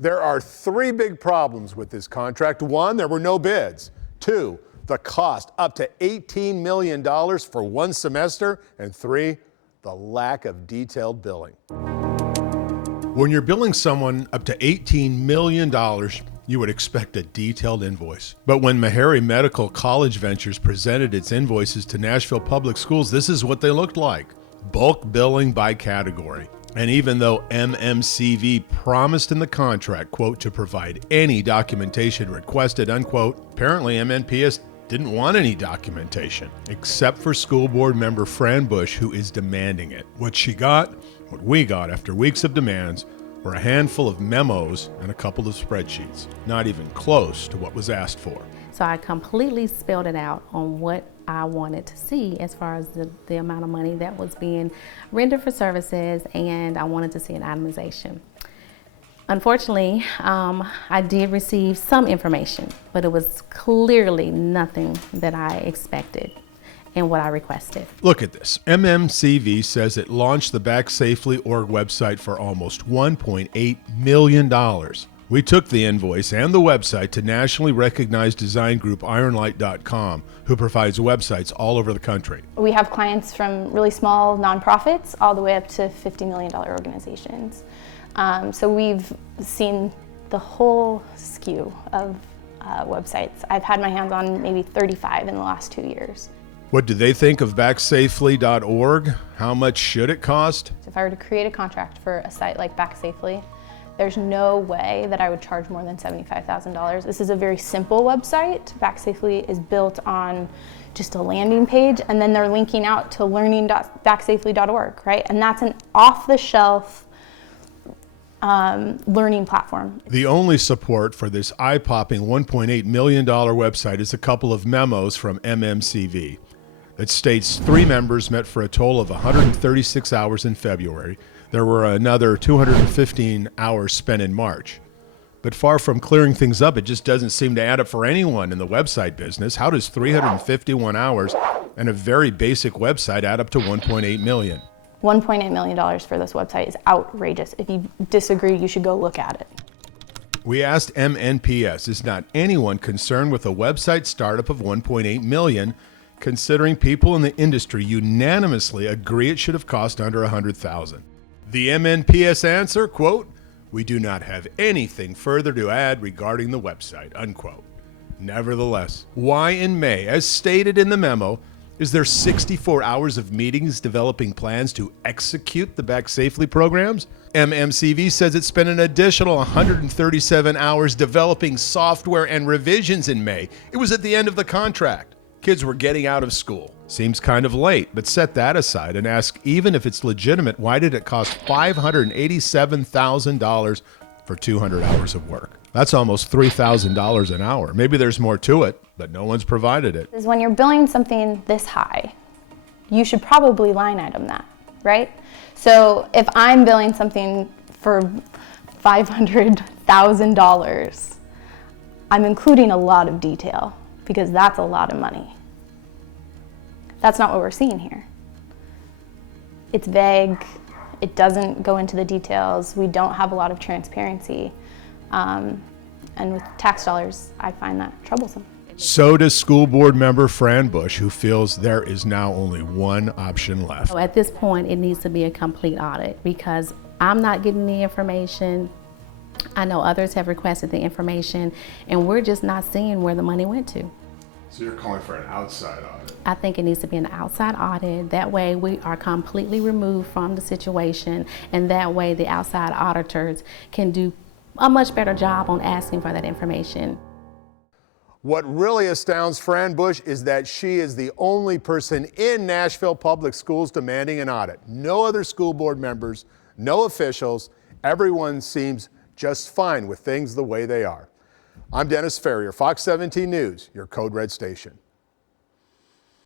There are three big problems with this contract. One, there were no bids. Two, the cost, up to $18 million for one semester. And three, the lack of detailed billing. When you're billing someone up to $18 million, you would expect a detailed invoice. But when Meharry Medical College Ventures presented its invoices to Nashville Public Schools, this is what they looked like. Bulk billing by category. And even though MMCV promised in the contract, quote, to provide any documentation requested, unquote, apparently MNPS didn't want any documentation, except for school board member Fran Bush, who is demanding it. What she got, what we got after weeks of demands, were a handful of memos and a couple of spreadsheets, not even close to what was asked for. So I completely spelled it out on what I wanted to see as far as the amount of money that was being rendered for services, and I wanted to see an itemization. Unfortunately, I did receive some information, but it was clearly nothing that I expected and what I requested. Look at this. MMCV says it launched the BackSafelyorg website for almost $1.8 million. We took the invoice and the website to nationally recognized design group ironlight.com, who provides websites all over the country. We have clients from really small nonprofits all the way up to $50 million organizations. So we've seen the whole skew of websites. I've had my hands on maybe 35 in the last 2 years. What do they think of BackSafelyorg? How much should it cost? If I were to create a contract for a site like BackSafely, there's no way that I would charge more than $75,000. This is a very simple website. BackSafely is built on just a landing page, and then they're linking out to learning.backsafely.org, right? And that's an off-the-shelf learning platform. The only support for this eye-popping $1.8 million website is a couple of memos from MMCV that states 3 members met for a total of 136 hours in February. There were another 215 hours spent in March. But far from clearing things up, it just doesn't seem to add up for anyone in the website business. How does 351 hours and a very basic website add up to $1.8 million? $1.8 million for this website is outrageous. If you disagree, you should go look at it. We asked MNPS, is not anyone concerned with a website startup of $1.8 million, considering people in the industry unanimously agree it should have cost under $100,000? The MNPS answer, quote, we do not have anything further to add regarding the website, unquote. Nevertheless, why in May, as stated in the memo, is there 64 hours of meetings developing plans to execute the BackSafely programs? MMCV says it spent an additional 137 hours developing software and revisions in May. It was at the end of the contract. Kids were getting out of school. Seems kind of late, but set that aside and ask, even if it's legitimate, why did it cost $587,000 for 200 hours of work? That's almost $3,000 an hour. Maybe there's more to it, but no one's provided it. When you're billing something this high, you should probably line item that, right? So if I'm billing something for $500,000, I'm including a lot of detail because that's a lot of money. That's not what we're seeing here. It's vague. It doesn't go into the details. We don't have a lot of transparency. And with tax dollars, I find that troublesome. So does school board member Fran Bush, who feels there is now only one option left. So at this point, it needs to be a complete audit because I'm not getting the information. I know others have requested the information, and we're just not seeing where the money went to. So you're calling for an outside audit? I think it needs to be an outside audit. That way we are completely removed from the situation, and that way the outside auditors can do a much better job on asking for that information. What really astounds Fran Bush is that she is the only person in Nashville Public Schools demanding an audit. No other school board members, no officials. Everyone seems just fine with things the way they are. I'm Dennis Ferrier, Fox 17 News, your Code Red station.